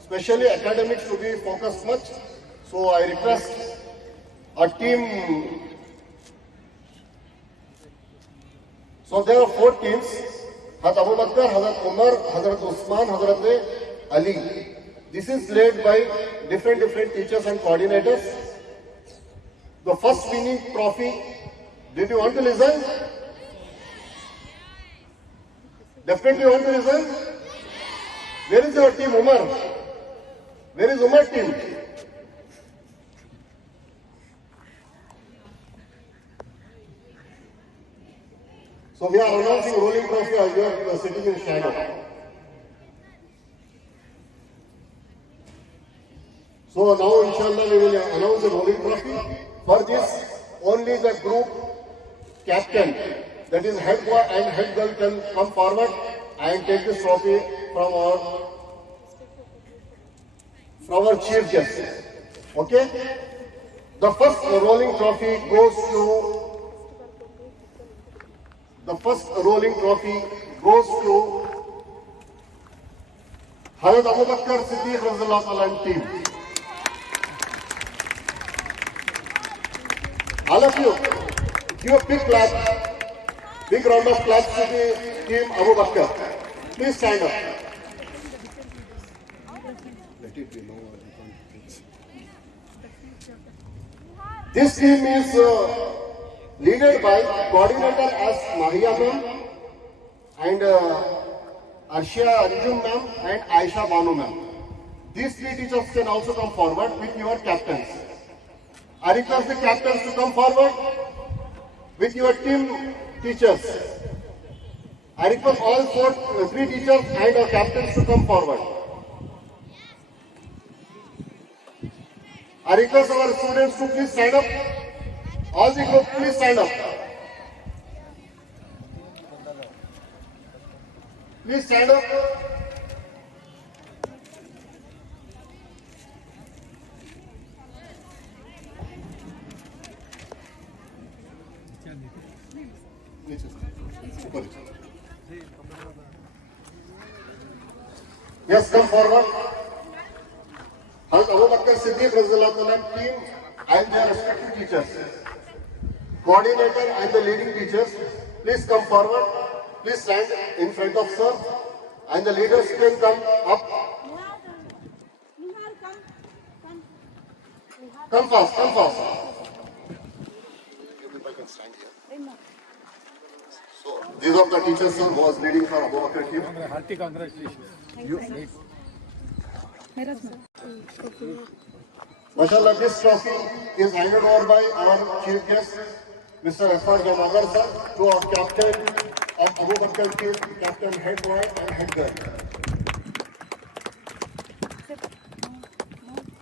especially academics to be focused much. So I request a team. So there are 4 teams. Hazrat Abu Bakr, Hazrat Umar, Hazrat Usman, Hazrat Ali. This is led by different teachers and coordinators. The first winning trophy, did you want to listen? Definitely want to listen? Where is your team, Umar? Where is Umar team? So we are announcing rolling trophy as you are sitting in shadow. So now inshallah we will announce the rolling trophy. For this, only the group captain, that is head boy and head girl, can come forward and take this trophy from our chief guest. Okay? The first rolling trophy goes to Hazrat Abu Bakr Siddiq Razillahu Anhu team. All of you, give a big clap, big round of applause to the team Abu Bakr. Please stand up. Let it be known. This team is led by coordinator as Mahiya ma'am and Arshia Arjun ma'am and Aisha Banu ma'am. These 3 teachers can also come forward with your captains. I request the captains to come forward with your team teachers. I request all three teachers and our captains to come forward. I request our students to please stand up. All the group, please stand up. Please stand up. Yes, come forward. Hazrat Abu Bakr Siddiq Razallahu team and their respective teachers, coordinator and the leading teachers, please come forward. Please stand in front of sir, and the leaders can come up. Come fast, come fast. You people can stand here. So these are the teachers who was leading for Abu Bakr team. Hearty congratulations. Mashallah, this trophy is handed over by our chief guest, Mr. Afar Jamagar sir, to our captain of Abu Bakr team, Captain Head Boy and Head Girl.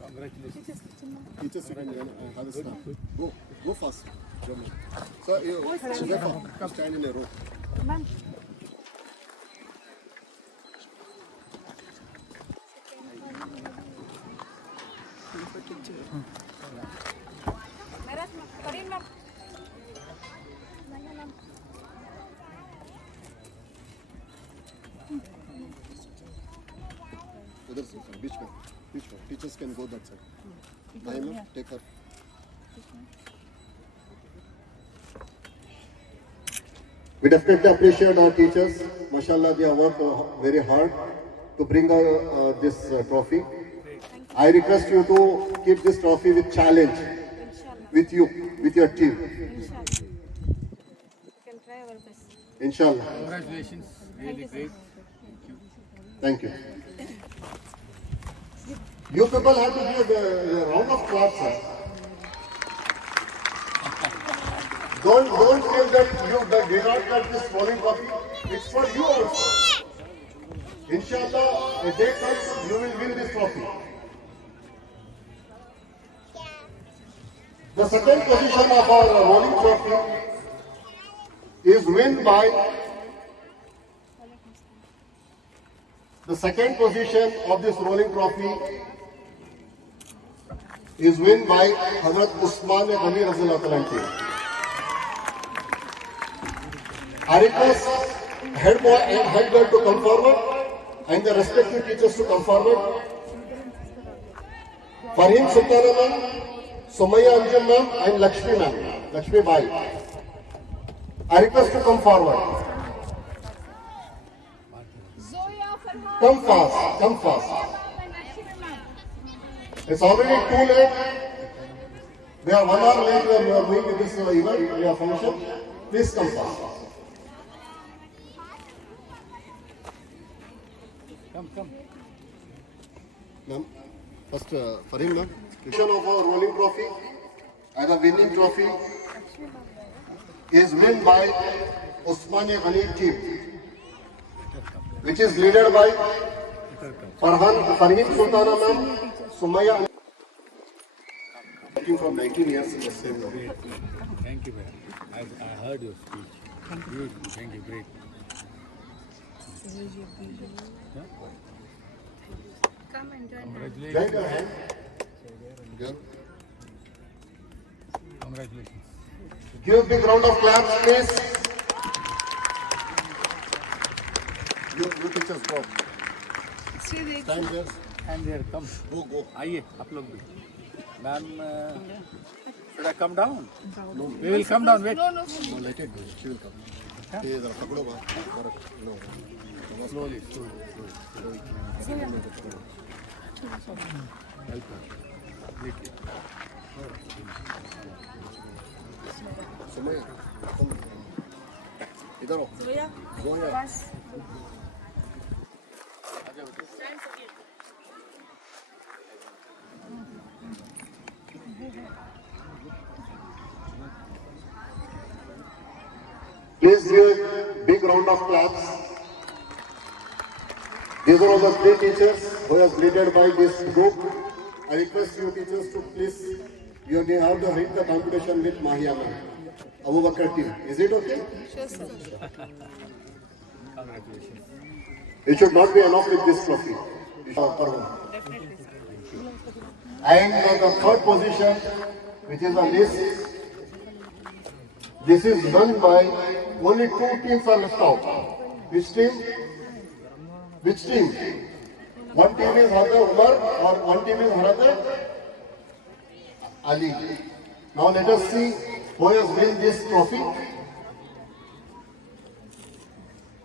Congratulations. Teachers, you can have a snap. Go fast. Sir, you stand in a row. उधर से बीच में teachers can go that side Naima take her We definitely appreciate our teachers. Mashallah, they have worked very hard to bring this trophy. I request you to keep this trophy with challenge, with you, with your team. Inshallah. Congratulations. Really great. Thank you. You people have to give a round of applause, sir. Don't feel that you did not get this rolling trophy. It's for you also. Inshallah, a day comes, you will win this trophy. The second position of our rolling trophy is won by the second position of this rolling trophy is won by Hazrat Usman Ghani Razallahu Anhu. I request head boy and head girl to come forward and the respective teachers to come forward. Farheen Sultana ma'am, Sumaya Anjum ma'am and Lakshmi ma'am, Lakshmi Bai. I request to come forward. Come fast, come fast. It's already too late. We are 1 hour late. We are going to this event. We are function. Please come fast. Come. Ma'am, first Farheen ma'am, position of our rolling trophy and the winning trophy is won by Usmania Ghani team, which is led by Farheen Sultana ma'am, Sumaya. Working from 19 years in the same way. Thank you, man. I heard your speech. Beautiful. Thank you. Great. Come and join. Congratulations. Join your hand. Good. Congratulations. Give a big round of claps, please. You teachers go. Stand there. And there, come. Go. आइए आप लोग भी. Ma'am, should I come down? No. We will come down. Wait. No, let it go. She will come. Hey, जरा पकड़ो बात. No. Slowly. Help her. Sumaya, come. इधर आओ. Zoya. big round of claps. These are all the 3 teachers who are leaded by this group. I request you teachers to please, you have to read the competition with Mahia ma'am. Abu Bakr team. Is it okay? Sure, sir. Congratulations. It should not be enough with this trophy. Definitely, sir. And the third position, which is on list, this is won by only 2 teams are left out. Which team? Which team? One team is Hazrat Umar or one team is Hazrat Ali. Now let us see who has won this trophy.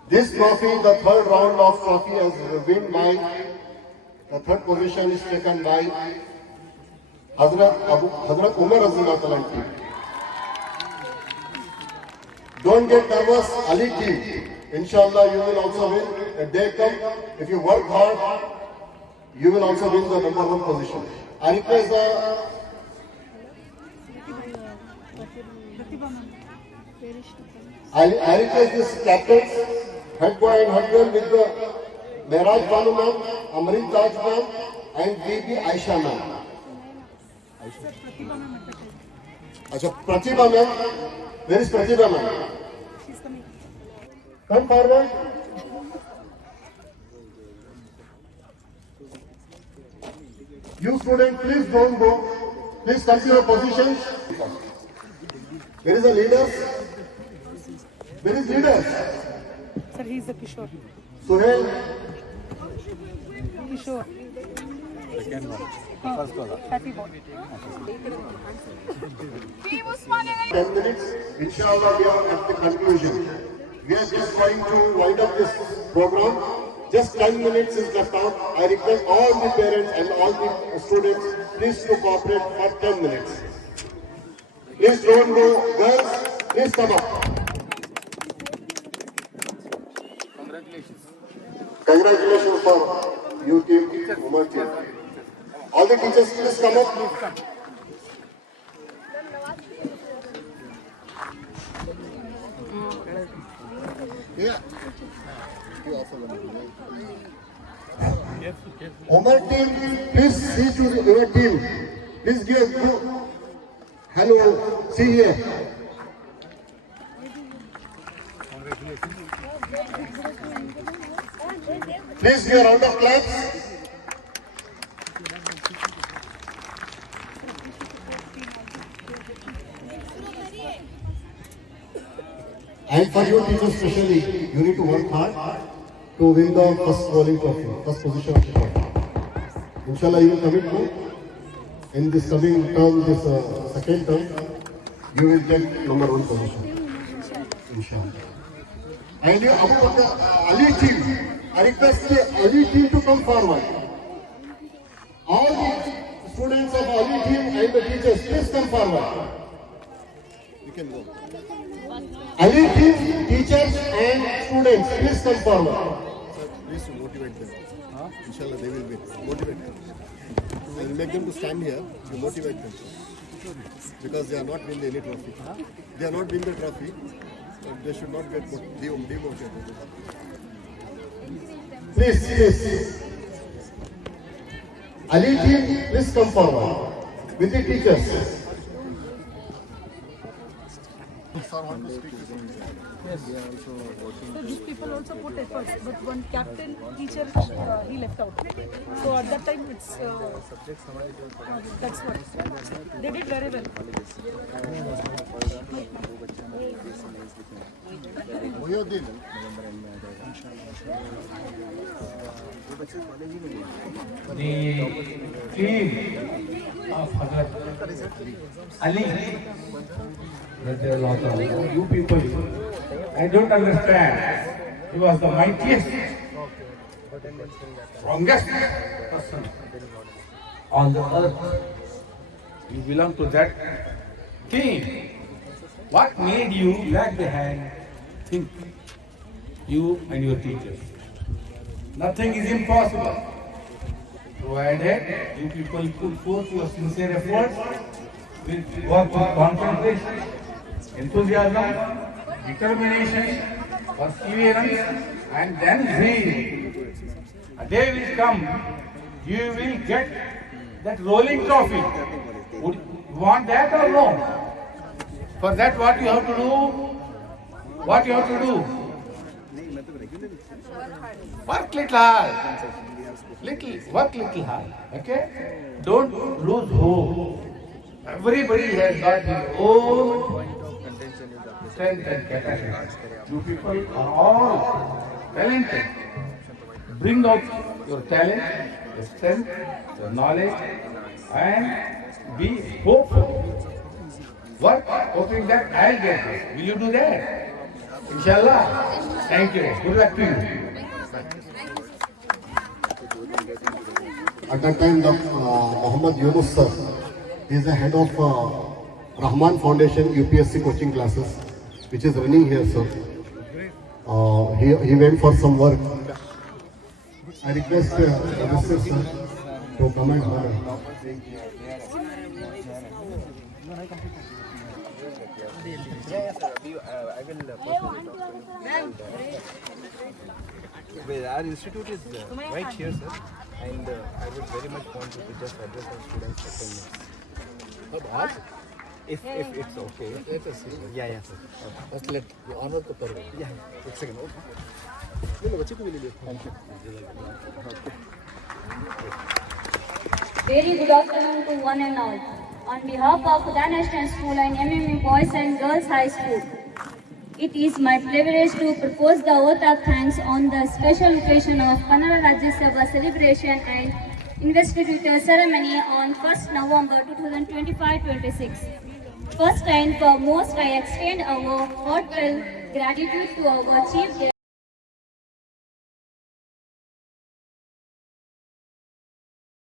This trophy, the third round of trophy, has been by, the third position is taken by Hazrat Umar Azimatalan team. Don't get nervous, Ali team. Inshallah, you will also win. A day come, if you work hard, you will also win the number 1 position. I request this captains, head boy and head girl with the Mehraj Banu ma'am, Amrit Taj ma'am, and BB Aisha ma'am. Acha, Pratibha ma'am. Where is Pratibha ma'am? She's coming. Come forward. You students, please don't go. Please come to your positions. Where is the leaders? Where is leaders? Sir, he's the Kishore. Suhail. Kishore. Second one. First one. Happy boy. 10 minutes. Inshallah, we are at the conclusion. We are just trying to wind up this program. Just 10 minutes is left out. I request all the parents and all the students, please to cooperate for 10 minutes. Please don't go. Girls, please come up. Congratulations for you team, Umar team. All the teachers, please come up. Yeah. Umar team, please see to your team. Please give hello. See here. Please give a round of claps. And for you teachers especially, you need to work hard to win the first bowling trophy, first position of the trophy. Inshallah, you will commit to in this coming term, this second term, you will get number 1 position. Inshallah. And you, Ali team, I request the Ali team to come forward. All the students of Ali team and the teachers, please come forward. You can go. Ali team, teachers and students, please come forward. Sir, please to motivate them. Inshallah, they will win. Motivate them. I will make them to stand here to motivate them. Because they are not winning any trophy. They are not winning the trophy. But they should not get demotivated. Please. Ali team, please come forward with the teachers. Sir, want to speak? Yes. So these people also put efforts, but one captain, teacher, he left out. So at that time, it's that's what they did very well. Muhyiddin. The team of Hazrat Ali, you people, I don't understand. He was the mightiest, strongest person on the earth. You belong to that team. What made you lag behind? Think, you and your teachers. Nothing is impossible. Provided you people put forth your sincere efforts, work with concentration, enthusiasm, determination, perseverance and then zeal. A day will come, you will get that rolling trophy. Would you want that or no? For that, what you have to do? What you have to do? Work little hard. Work little hard. Okay? Don't lose hope. Everybody has got his own strength and capacity. You people are all talented. Bring out your talent, your strength, your knowledge, and be hopeful. Work, hoping that I'll get this. Will you do that? Inshallah. Thank you. Good luck to you. At that time, Muhammad Yunus sir, he is the head of Rahman Foundation UPSC coaching classes, which is running here, sir. He went for some work. I request Mr. sir to come and honor. Well, our institute is right here, sir, and I would very much want you to just address our students for 10 minutes. If it's okay. Yeah, sir. First, let the honor to Parve. Yeah, एक second. Thank you. Very good afternoon to one and all. On behalf of Khuda National School and MME Boys and Girls High School, it is my privilege to propose the vote of thanks on the special occasion of Kannada Rajya Sabha celebration and investiture ceremony on 1st November 2025-26. First and foremost, I extend our heartfelt gratitude to our Chief